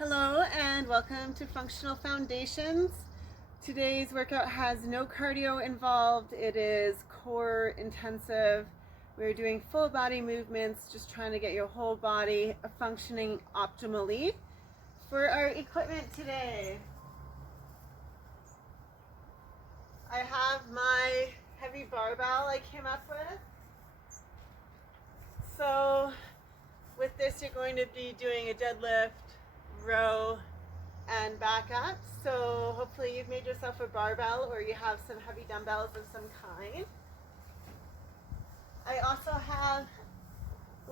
Hello and welcome to Functional Foundations. Today's workout has no cardio involved. It is core intensive. We're doing full body movements, just trying to get your whole body functioning optimally. For our equipment today, I have my heavy barbell I came up with. So with this, you're going to be doing a deadlift, row, and back up. So hopefully you've made yourself a barbell or you have some heavy dumbbells of some kind. I also have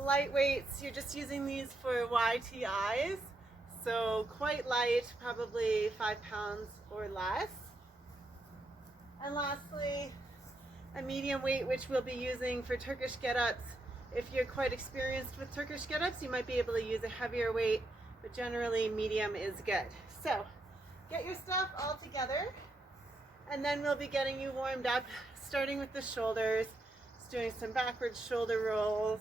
light weights. You're just using these for YTIs. So quite light, probably 5 pounds or less. And lastly, a medium weight, which we'll be using for Turkish get-ups. If you're quite experienced with Turkish get-ups, you might be able to use a heavier weight, but generally medium is good. So get your stuff all together, and then we'll be getting you warmed up, starting with the shoulders, just doing some backwards shoulder rolls.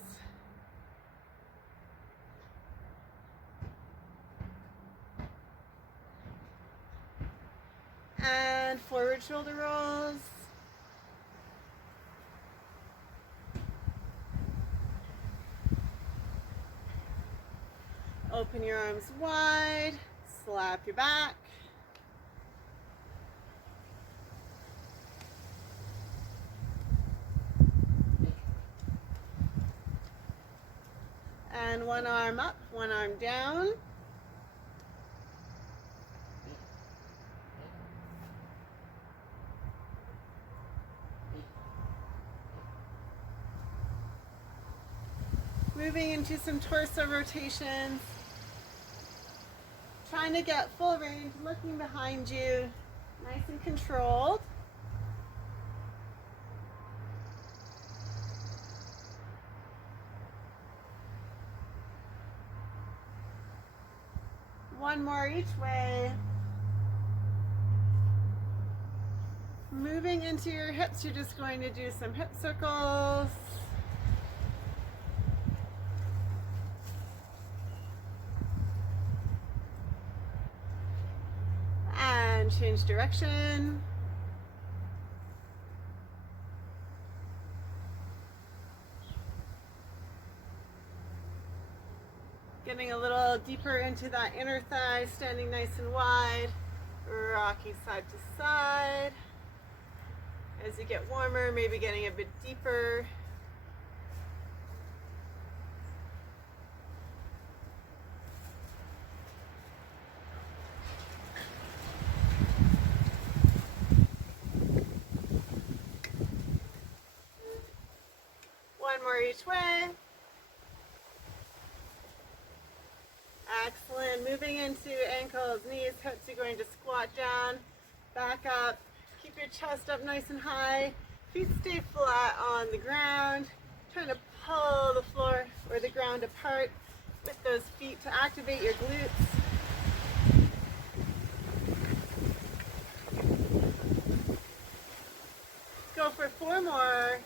And forward shoulder rolls. Open your arms wide, slap your back. And one arm up, one arm down. Moving into some torso rotations. Trying to get full range, looking behind you, nice and controlled. One more each way. Moving into your hips, you're just going to do some hip circles. And change direction. Getting a little deeper into that inner thigh, standing nice and wide, rocking side to side. As you get warmer, maybe getting a bit deeper. One more each way. Excellent. Moving into ankles, knees, hips. You're going to squat down, back up. Keep your chest up nice and high. Feet stay flat on the ground. Trying to pull the floor or the ground apart with those feet to activate your glutes. Go for 4 more.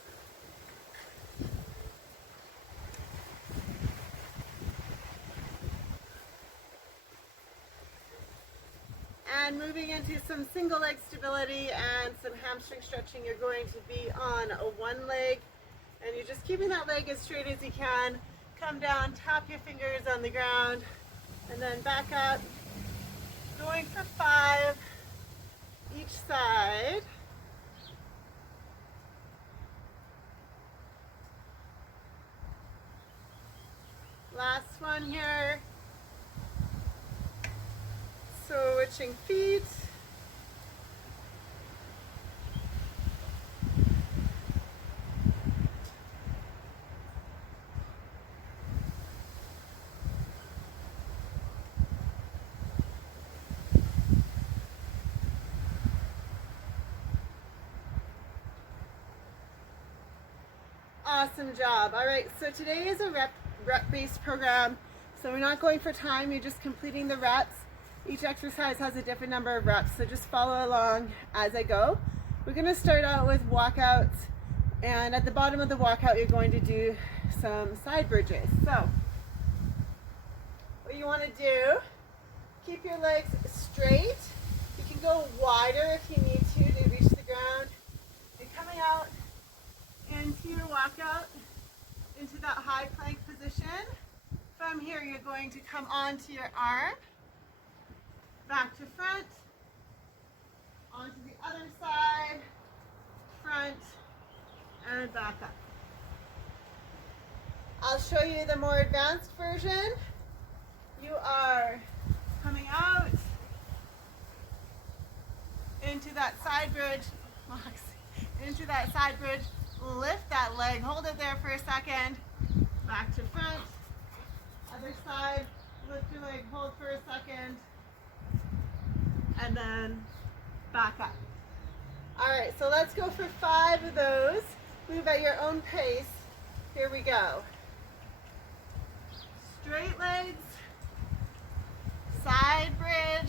And moving into some single leg stability and some hamstring stretching, you're going to be on a one leg. And you're just keeping that leg as straight as you can. Come down, tap your fingers on the ground, and then back up. Going for 5 each side. Last one here. Switching feet. Awesome job. All right, so today is a rep-based program. So we're not going for time, you're just completing the reps. Each exercise has a different number of reps, so just follow along as I go. We're going to start out with walkouts, and at the bottom of the walkout you're going to do some side bridges. So what you want to do Keep your legs straight. You can go wider if you need to reach the ground. And coming out into your walkout, into that high plank position. From here, you're going to come onto your arm, back to front, onto the other side, front, and back up. I'll show you the more advanced version. You are coming out into that side bridge, into that side bridge, lift that leg, hold it there for a second, back to front, other side, lift your leg, hold for a second, and then back up. All right, so let's go for 5 of those. Move at your own pace. Here we go. Straight legs, side bridge,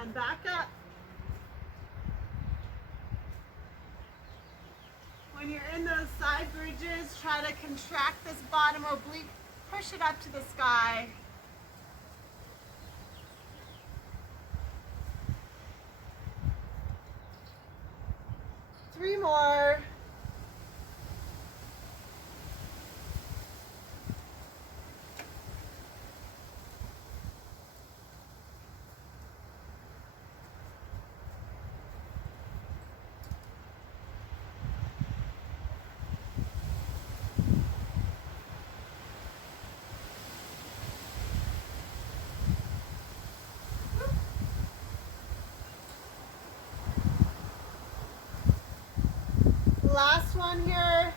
and back up. When you're in those side bridges, try to contract this bottom oblique, push it up to the sky. Three more. Last one here.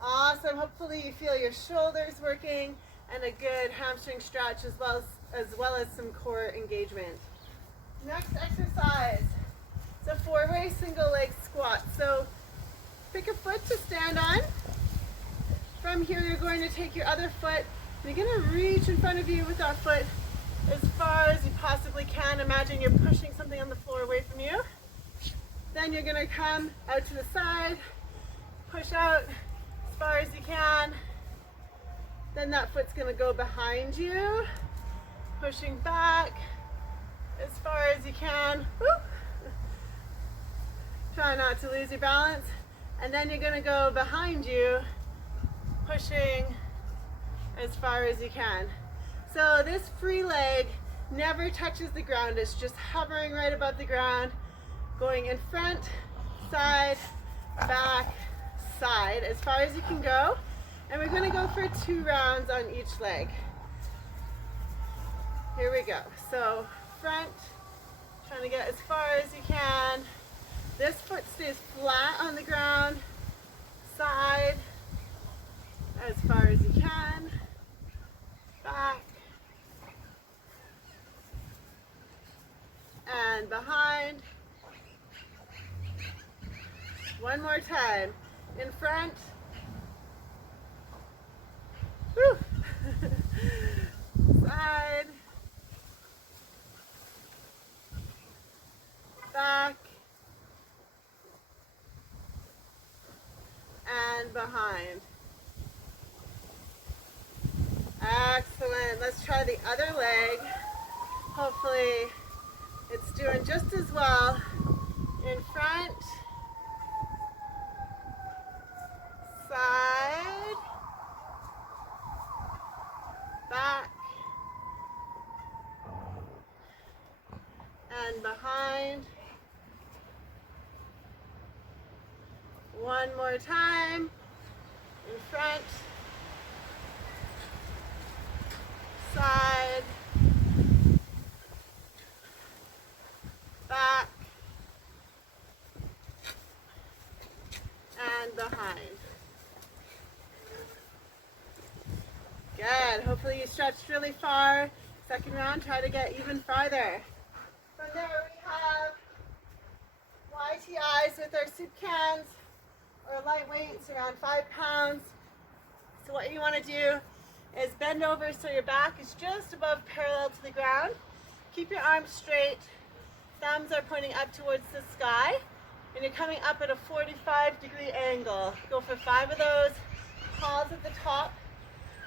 Awesome. Hopefully you feel your shoulders working and a good hamstring stretch as well as some core engagement. Next exercise. It's a 4-way single leg squat. So pick a foot to stand on. From here, you're going to take your other foot and you're going to reach in front of you with that foot as far as you possibly can. Imagine you're pushing something on the floor away from you. Then you're going to come out to the side, push out as far as you can. Then that foot's going to go behind you, pushing back as far as you can. Woo. Try not to lose your balance. And then you're going to go behind you, pushing as far as you can. So this free leg never touches the ground. It's just hovering right above the ground, going in front, side, back, side, as far as you can go. And we're going to go for 2 rounds on each leg. Here we go. So front, trying to get as far as you can. This foot stays flat on the ground. Side, as far as you can. Back. And behind. One more time. In front. Woo. Side. Back. And behind. Excellent. Let's try the other leg. Hopefully it's doing just as well. In front, side, back, and behind. One more time. In front, side, back, and behind. Good. Hopefully you stretched really far. Second round, try to get even farther. From there we have YTIs with our soup cans or light weights around 5 pounds. So what you want to do is bend over so your back is just above parallel to the ground. Keep your arms straight. Thumbs are pointing up towards the sky. And you're coming up at a 45-degree angle. Go for 5 of those. Pause at the top.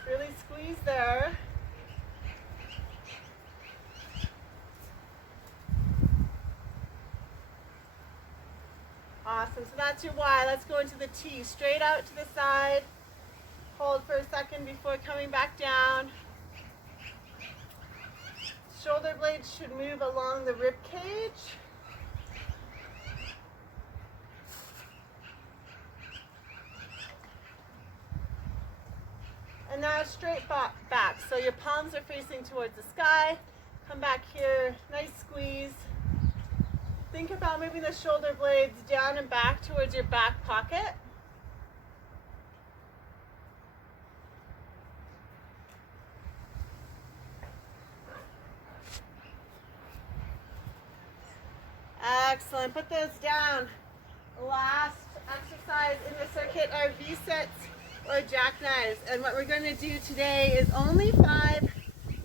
Really squeeze there. Awesome. So that's your Y. Let's go into the T. Straight out to the side. Hold for a second before coming back down. Shoulder blades should move along the rib cage. And now straight back. So your palms are facing towards the sky. Come back here, nice squeeze. Think about moving the shoulder blades down and back towards your back pocket. Excellent, put those down. Last exercise in the circuit are V-sits or jackknives. And what we're gonna do today is only 5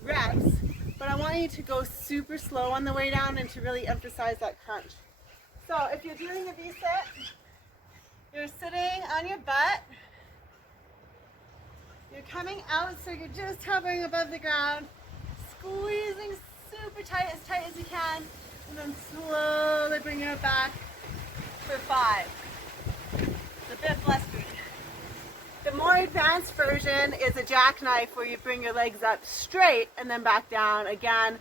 reps, but I want you to go super slow on the way down and to really emphasize that crunch. So if you're doing a V-sit, you're sitting on your butt. You're coming out so you're just hovering above the ground, squeezing super tight as you can, and then slowly bring it back for 5. It's a bit blustering. The more advanced version is a jackknife where you bring your legs up straight and then back down. Again,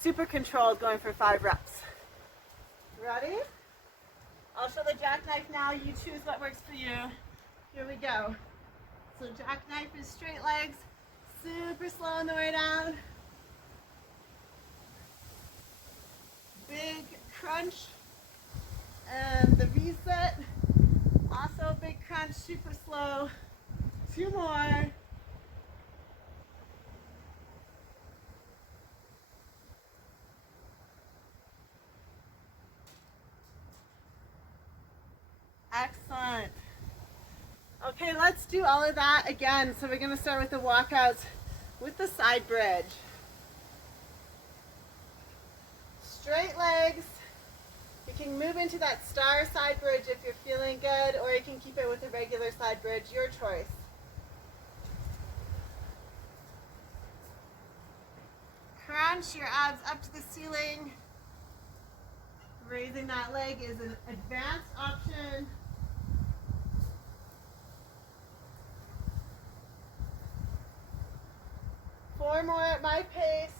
super controlled, going for 5 reps. Ready? I'll show the jackknife now. You choose what works for you. Here we go. So jackknife is straight legs, super slow on the way down. Big crunch. And the V-sit, also big crunch, super slow. 2 more. Excellent. Okay, let's do all of that again. So we're going to start with the walkouts with the side bridge. Straight legs. You can move into that star side bridge if you're feeling good, or you can keep it with a regular side bridge, your choice. Crunch your abs up to the ceiling. Raising that leg is an advanced option. Four more at my pace.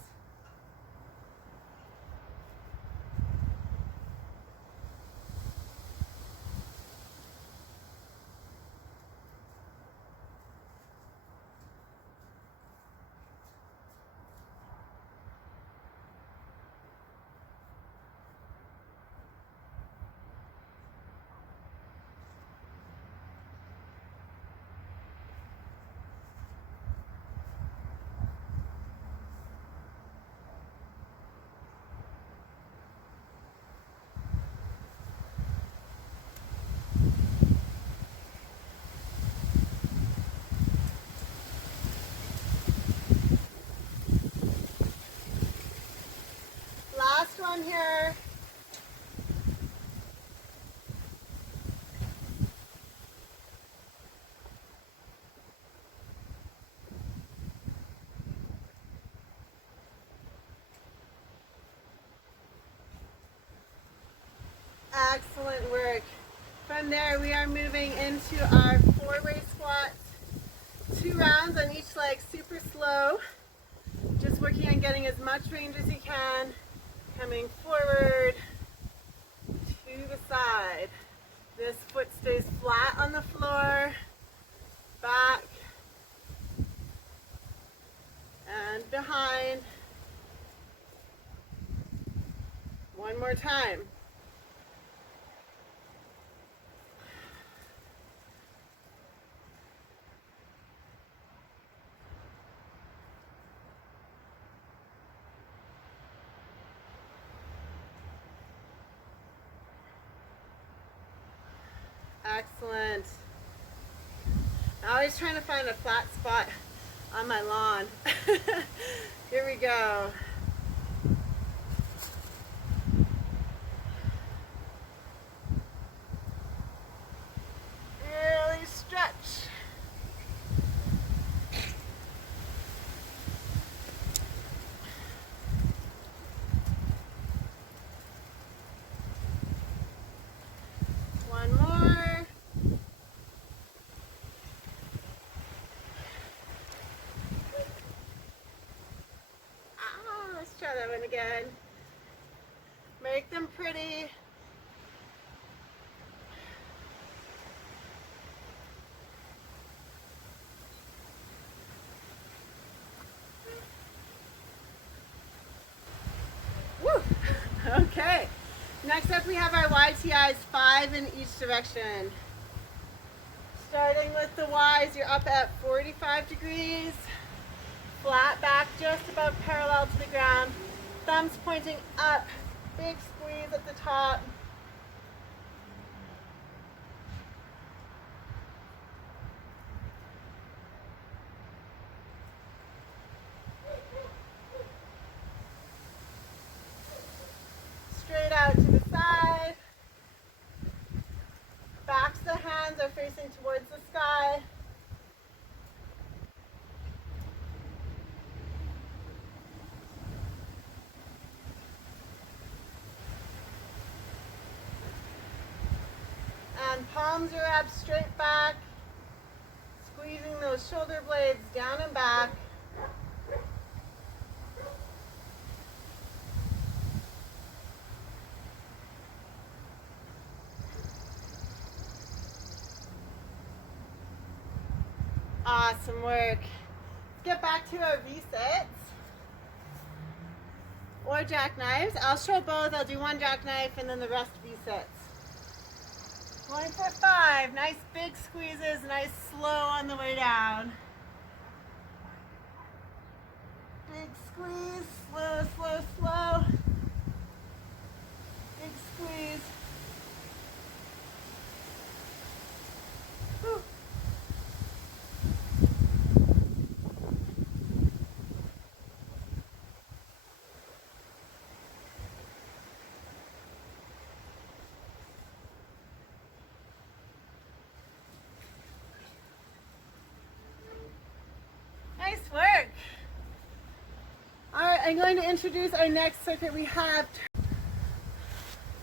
Last one here. Excellent work. From there, we are moving into our 4-way squats. 2 rounds on each leg, super slow. Just working on getting as much range as you can. Coming forward to the side. This foot stays flat on the floor. Back and behind. One more time. Excellent. Always trying to find a flat spot on my lawn. Here we go. Really stretch. One more. Let's try that one again. Make them pretty. Woo! Okay. Next up we have our YTIs, 5 in each direction. Starting with the Ys, you're up at 45 degrees. Flat back, just about parallel to the ground. Thumbs pointing up. Big squeeze at the top. Straight out to the side. Backs of the hands are facing towards the sky. And palms are up, straight back. Squeezing those shoulder blades down and back. Awesome work. Get back to our V-sits or jackknives. I'll show both. I'll do one jackknife and then the rest V-sits. Going for 5. Nice big squeezes, nice slow on the way down. Big squeeze, slow, slow, slow. Big squeeze. Whew. Nice work. All right, I'm going to introduce our next circuit. We have,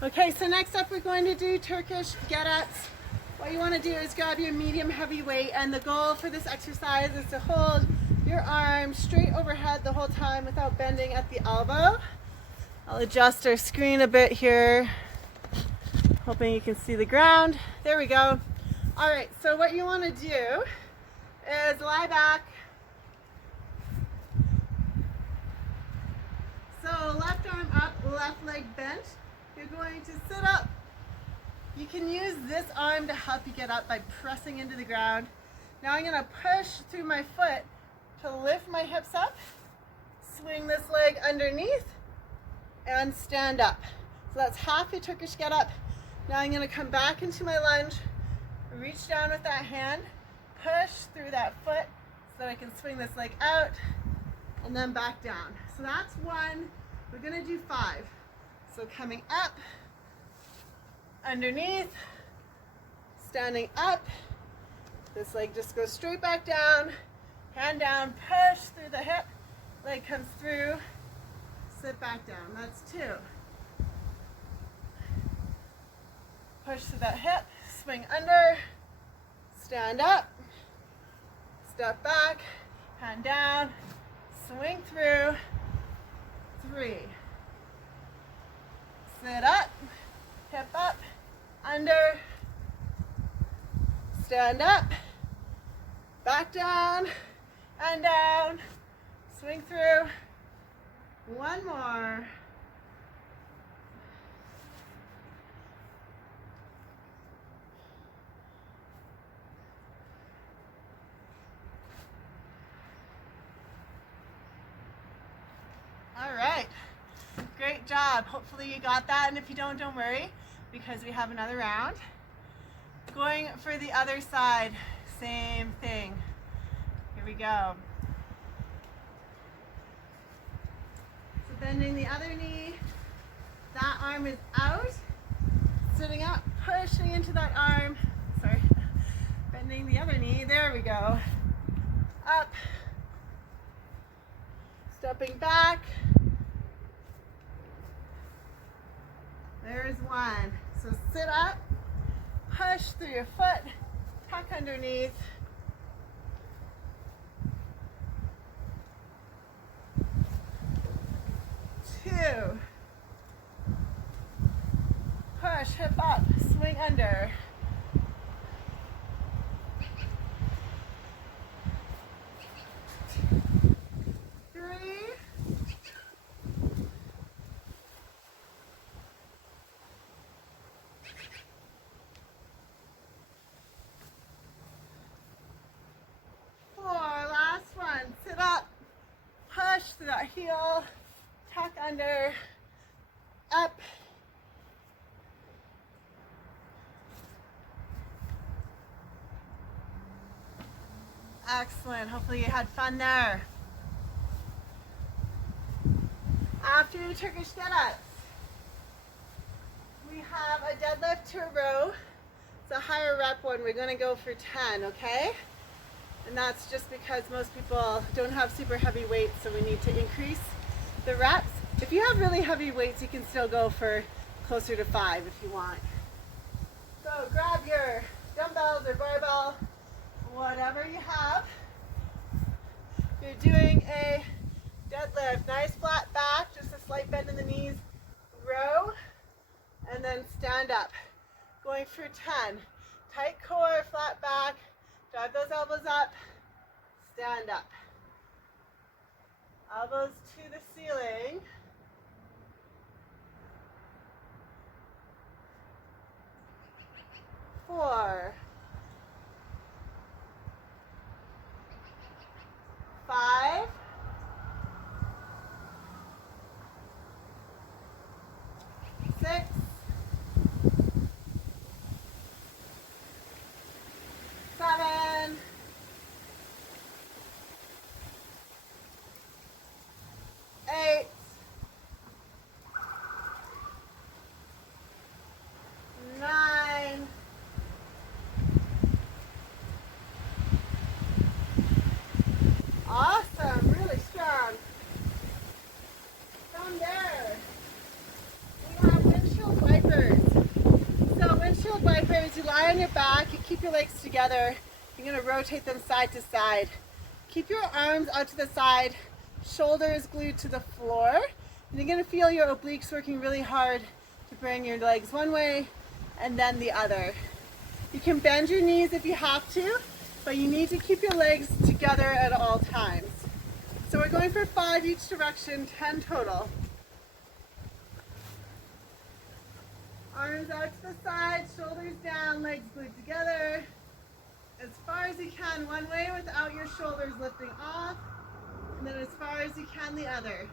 okay, so next up we're going to do Turkish get-ups. What you want to do is grab your medium heavy weight, and the goal for this exercise is to hold your arm straight overhead the whole time without bending at the elbow. I'll adjust our screen a bit here, hoping you can see the ground. There we go. All right, so what you want to do is lie back. So left arm up, left leg bent. You're going to sit up. You can use this arm to help you get up by pressing into the ground. Now I'm going to push through my foot to lift my hips up, swing this leg underneath, and stand up. So that's half a Turkish get up. Now I'm going to come back into my lunge, reach down with that hand, push through that foot so that I can swing this leg out, and then back down. So that's 1. We're going to do 5. So coming up, underneath, standing up. This leg just goes straight back down, hand down, push through the hip, leg comes through, sit back down. That's 2. Push through that hip, swing under, stand up, step back, hand down, swing through, 3. Sit up, hip up, under, stand up, back down, and down, swing through. 1 more. All right, great job. Hopefully you got that, and if you don't worry, because we have another round. Going for the other side, same thing. Here we go. Bending the other knee. That arm is out. Sitting up, pushing into that arm. Sorry. Bending the other knee. There we go. Up. Stepping back. There's one. So sit up, push through your foot, tuck underneath. Two. Push, hip up, swing under. Three. 4, last one. Sit up, push through that heel, tuck under, up. Excellent. Hopefully you had fun there. After your Turkish sit-ups, we have a deadlift to a row. It's a higher rep one. We're going to go for 10, okay? And that's just because most people don't have super heavy weights, so we need to increase the reps. If you have really heavy weights, you can still go for closer to 5 if you want. So grab your dumbbells or barbell, whatever you have. You're doing a deadlift, nice flat back, just a slight bend in the knees, row, and then stand up. Going for 10. Tight core, flat back, drive those elbows up, stand up. Elbows to the ceiling. Four. 5. 6. 7. 8. 9. 10. Awesome, really strong. From there, we have windshield wipers. So windshield wipers, you lie on your back, you keep your legs together. You're going to rotate them side to side. Keep your arms out to the side, shoulders glued to the floor. And you're going to feel your obliques working really hard to bring your legs one way and then the other. You can bend your knees if you have to, but you need to keep your legs together at all times. So we're going for 5 each direction, 10 total. Arms out to the side, shoulders down, legs glued together. As far as you can one way without your shoulders lifting off, and then as far as you can the other.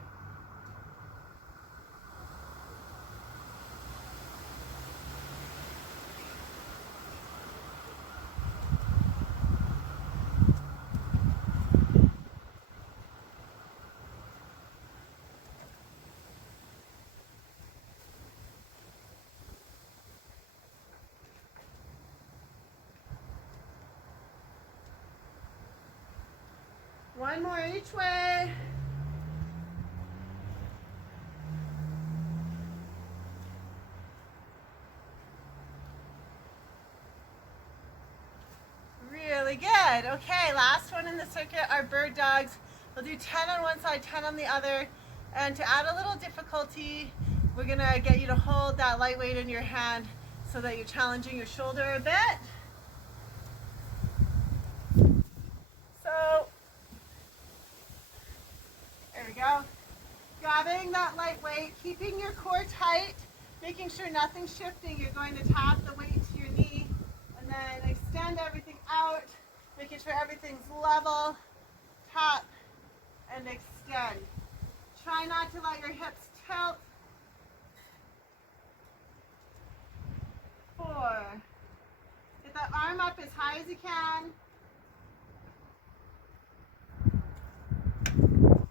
One more each way. Really good. Okay, last one in the circuit are bird dogs. We'll do 10 on one side, 10 on the other. And to add a little difficulty, we're gonna get you to hold that light weight in your hand so that you're challenging your shoulder a bit. So, there we go. Grabbing that light weight, keeping your core tight, making sure nothing's shifting. You're going to tap the weight to your knee and then extend everything out, making sure everything's level. Tap and extend. Try not to let your hips tilt. 4. Get that arm up as high as you can. 5.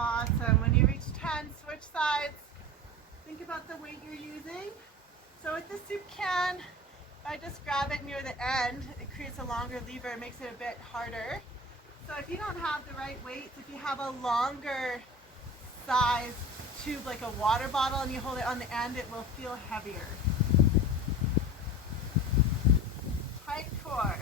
Awesome. When you reach 10, switch sides. Think about the weight you're using. So with the soup can, if I just grab it near the end, it creates a longer lever. It makes it a bit harder. So if you don't have the right weights, if you have a longer size tube like a water bottle and you hold it on the end, it will feel heavier. Tight core.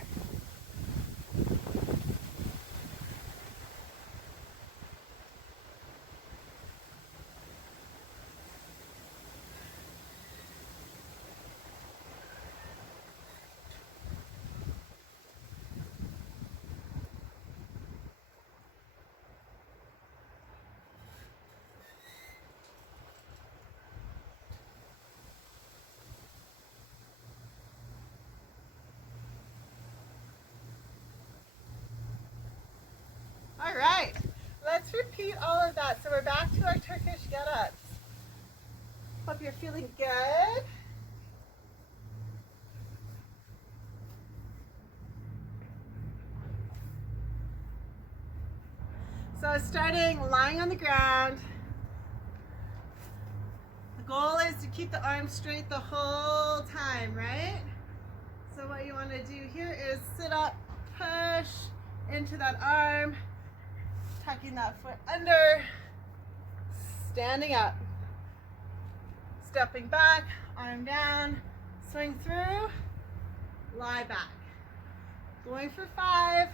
All right, let's repeat all of that. So we're back to our Turkish get-ups. Hope you're feeling good. So starting lying on the ground. The goal is to keep the arms straight the whole time, right? So what you want to do here is sit up, push into that arm, tucking that foot under, standing up, stepping back, arm down, swing through, lie back. Going for 5.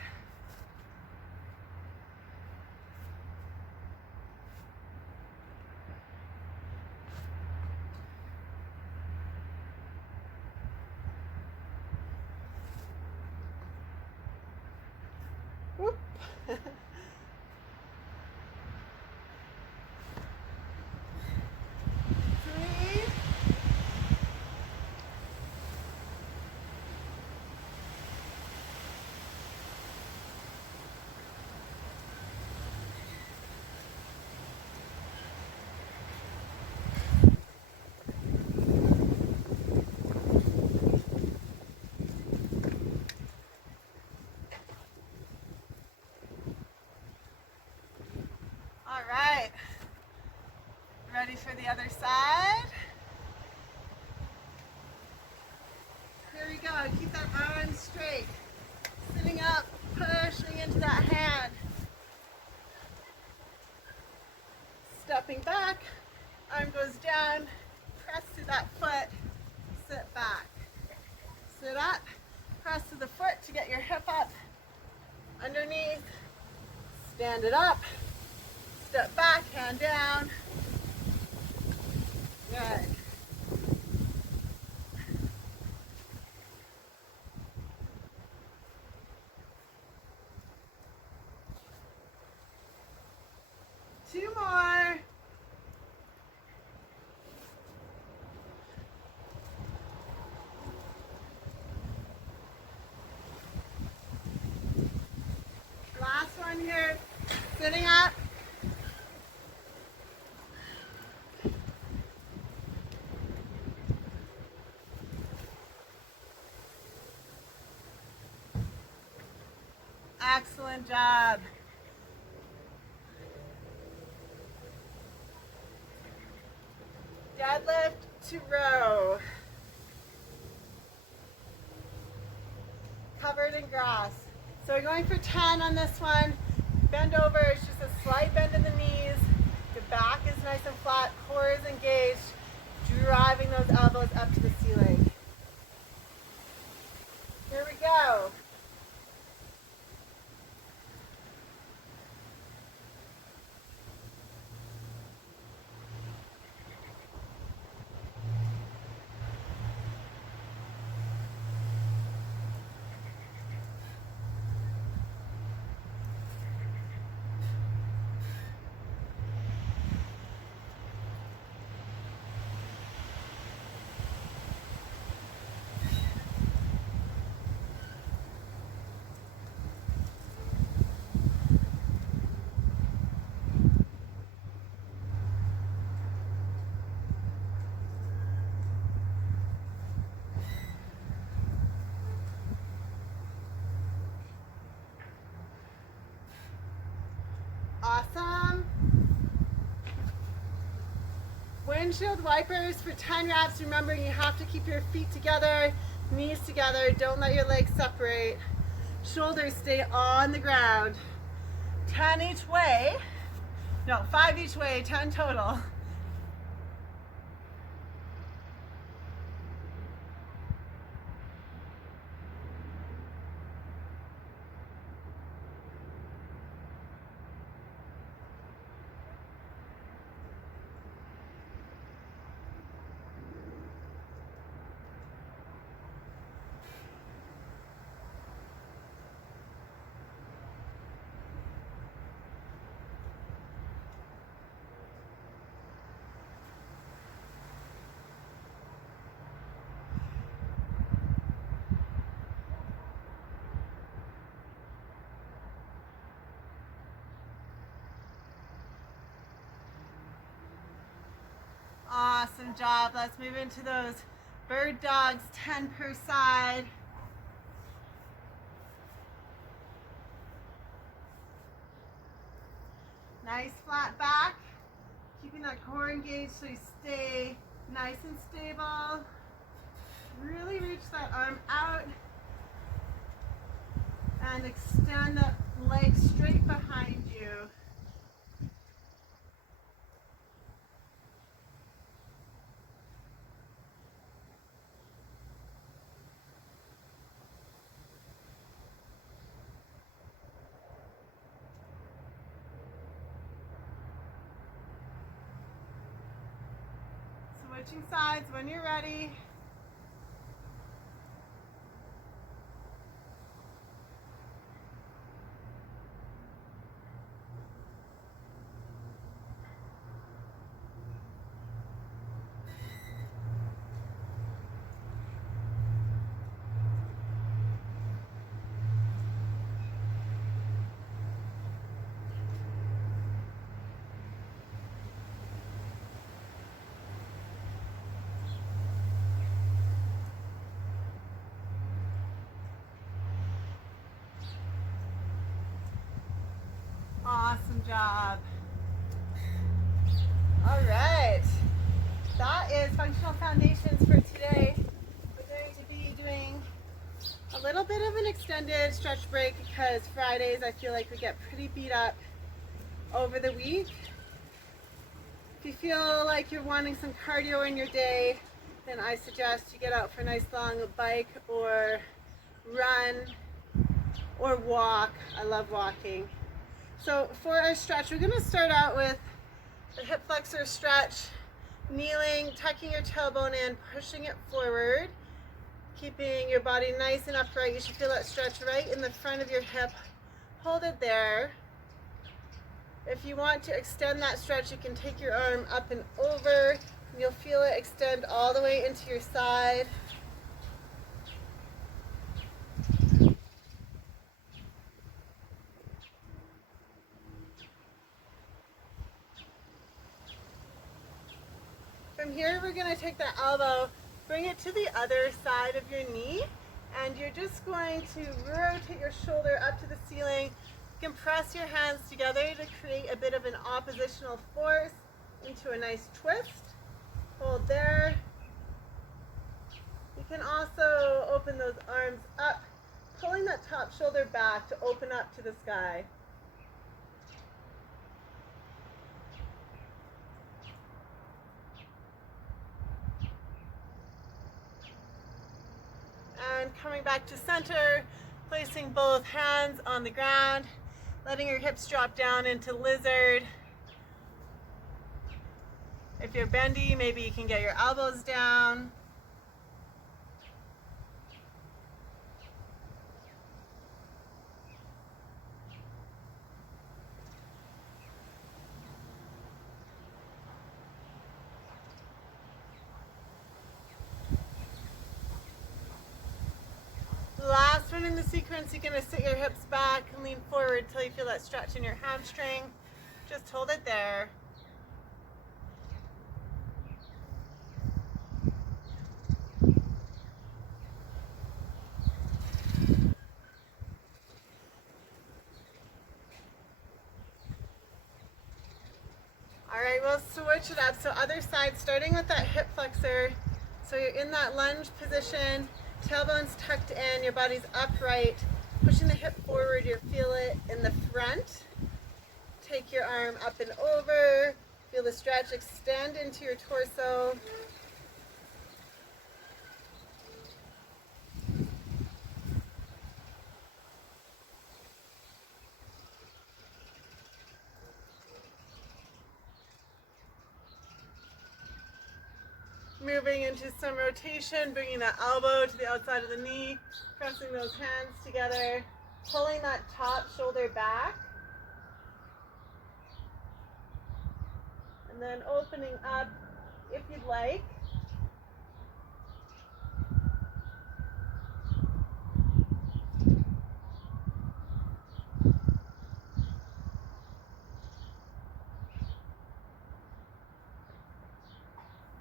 Whoop. 3. All right. Ready for the other side? Here we go. Keep that arm straight. Sitting up, pushing into that hand. Stepping back, arm goes down, press to that foot, sit back. Sit up, press to the foot to get your hip up, underneath, stand it up, step back, hand down. Good. Two more. Last one here. Sitting up. Excellent job. Deadlift to row. Covered in grass. So we're going for 10 on this one. Bend over, it's just a slight bend in the knees. The back is nice and flat, core is engaged, driving those elbows up to the ceiling. Here we go. windshield wipers for 10 reps, remembering you have to keep your feet together, knees together, don't let your legs separate. Shoulders stay on the ground. 10 each way. No, 5 each way, 10 total. Awesome job. Let's move into those bird dogs, 10 per side. Nice flat back, keeping that core engaged so you stay nice and stable. Really reach that arm out and extend the leg straight behind you. Switching sides when you're ready. Awesome job. All right, that is functional foundations for today. We're going to be doing a little bit of an extended stretch break because Fridays I feel like we get pretty beat up over the week. If you feel like you're wanting some cardio in your day, then I suggest you get out for a nice long bike or run or walk. I love walking. So for our stretch, we're going to start out with the hip flexor stretch, kneeling, tucking your tailbone in, pushing it forward, keeping your body nice and upright. You should feel that stretch right in the front of your hip. Hold it there. If you want to extend that stretch, you can take your arm up and over, and you'll feel it extend all the way into your side. From here, we're going to take the elbow, bring it to the other side of your knee, and you're just going to rotate your shoulder up to the ceiling. You can press your hands together to create a bit of an oppositional force into a nice twist. Hold there. You can also open those arms up, pulling that top shoulder back to open up to the sky. And coming back to center, placing both hands on the ground, letting your hips drop down into lizard. If you're bendy, maybe you can get your elbows down. Last one in the sequence, you're going to sit your hips back and lean forward till you feel that stretch in your hamstring. Just hold it there. All right, we'll switch it up. So other side, starting with that hip flexor. So you're in that lunge position, tailbone's tucked in, your body's upright, pushing the hip forward, you feel it in the front. Take your arm up and over, feel the stretch, extend into your torso. Moving into some rotation, bringing that elbow to the outside of the knee, pressing those hands together, pulling that top shoulder back, and then opening up if you'd like.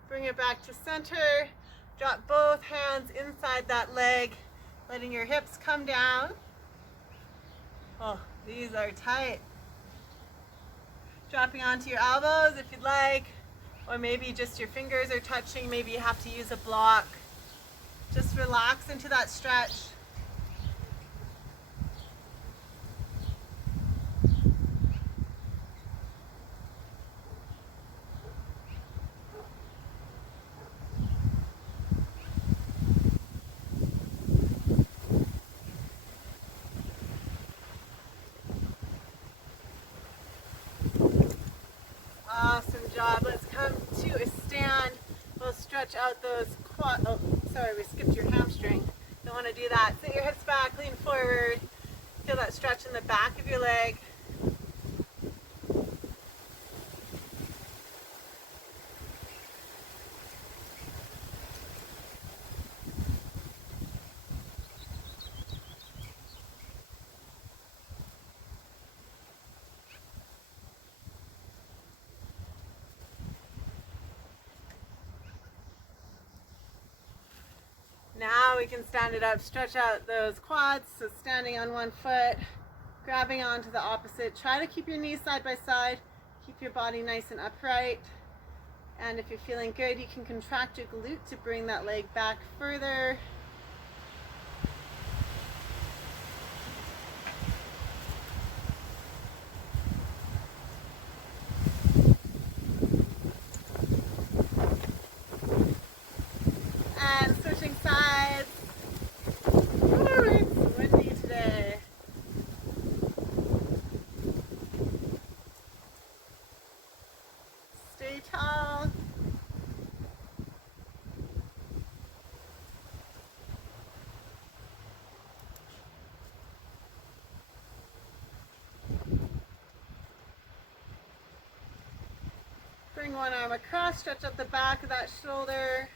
Bring it back to center. Drop both hands inside that leg, letting your hips come down. Oh, these are tight. Dropping onto your elbows if you'd like, or maybe just your fingers are touching. Maybe you have to use a block. Just relax into that stretch. Awesome job. Let's come to a stand. We'll stretch out those quad. Oh, sorry, we skipped your hamstring. Don't want to do that. Sit your hips back, lean forward. Feel that stretch in the back of your leg. Now we can stand it up, stretch out those quads, so standing on one foot, grabbing onto the opposite. Try to keep your knees side by side, keep your body nice and upright. And if you're feeling good, you can contract your glute to bring that leg back further. And switching sides. Ooh, it's windy today. Stay tall. Bring one arm across, stretch out the back of that shoulder.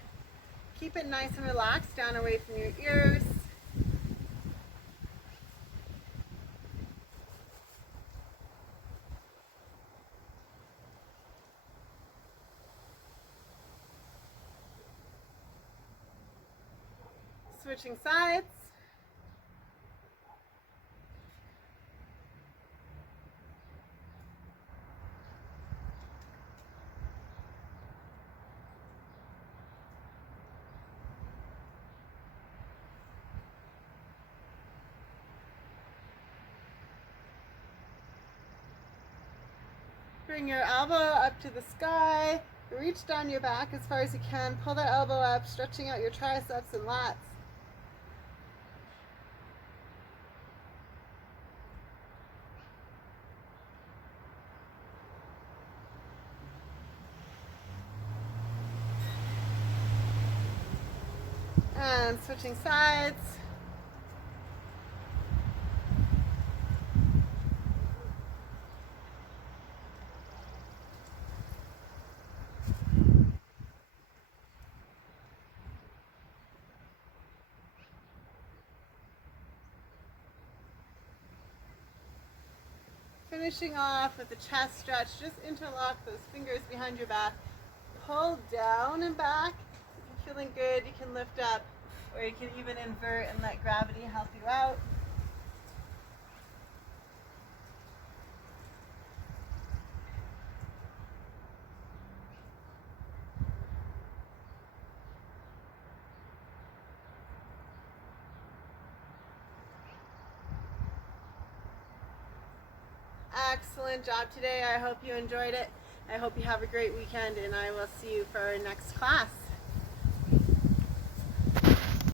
Keep it nice and relaxed, down away from your ears. Switching sides. Bring your elbow up to the sky. Reach down your back as far as you can. Pull that elbow up, stretching out your triceps and lats. And switching sides. Finishing off with the chest stretch, just interlock those fingers behind your back. Pull down and back. If you're feeling good, you can lift up, or you can even invert and let gravity help you out. excellent job today. I hope you enjoyed it. I hope you have a great weekend, and I will see you for our next class.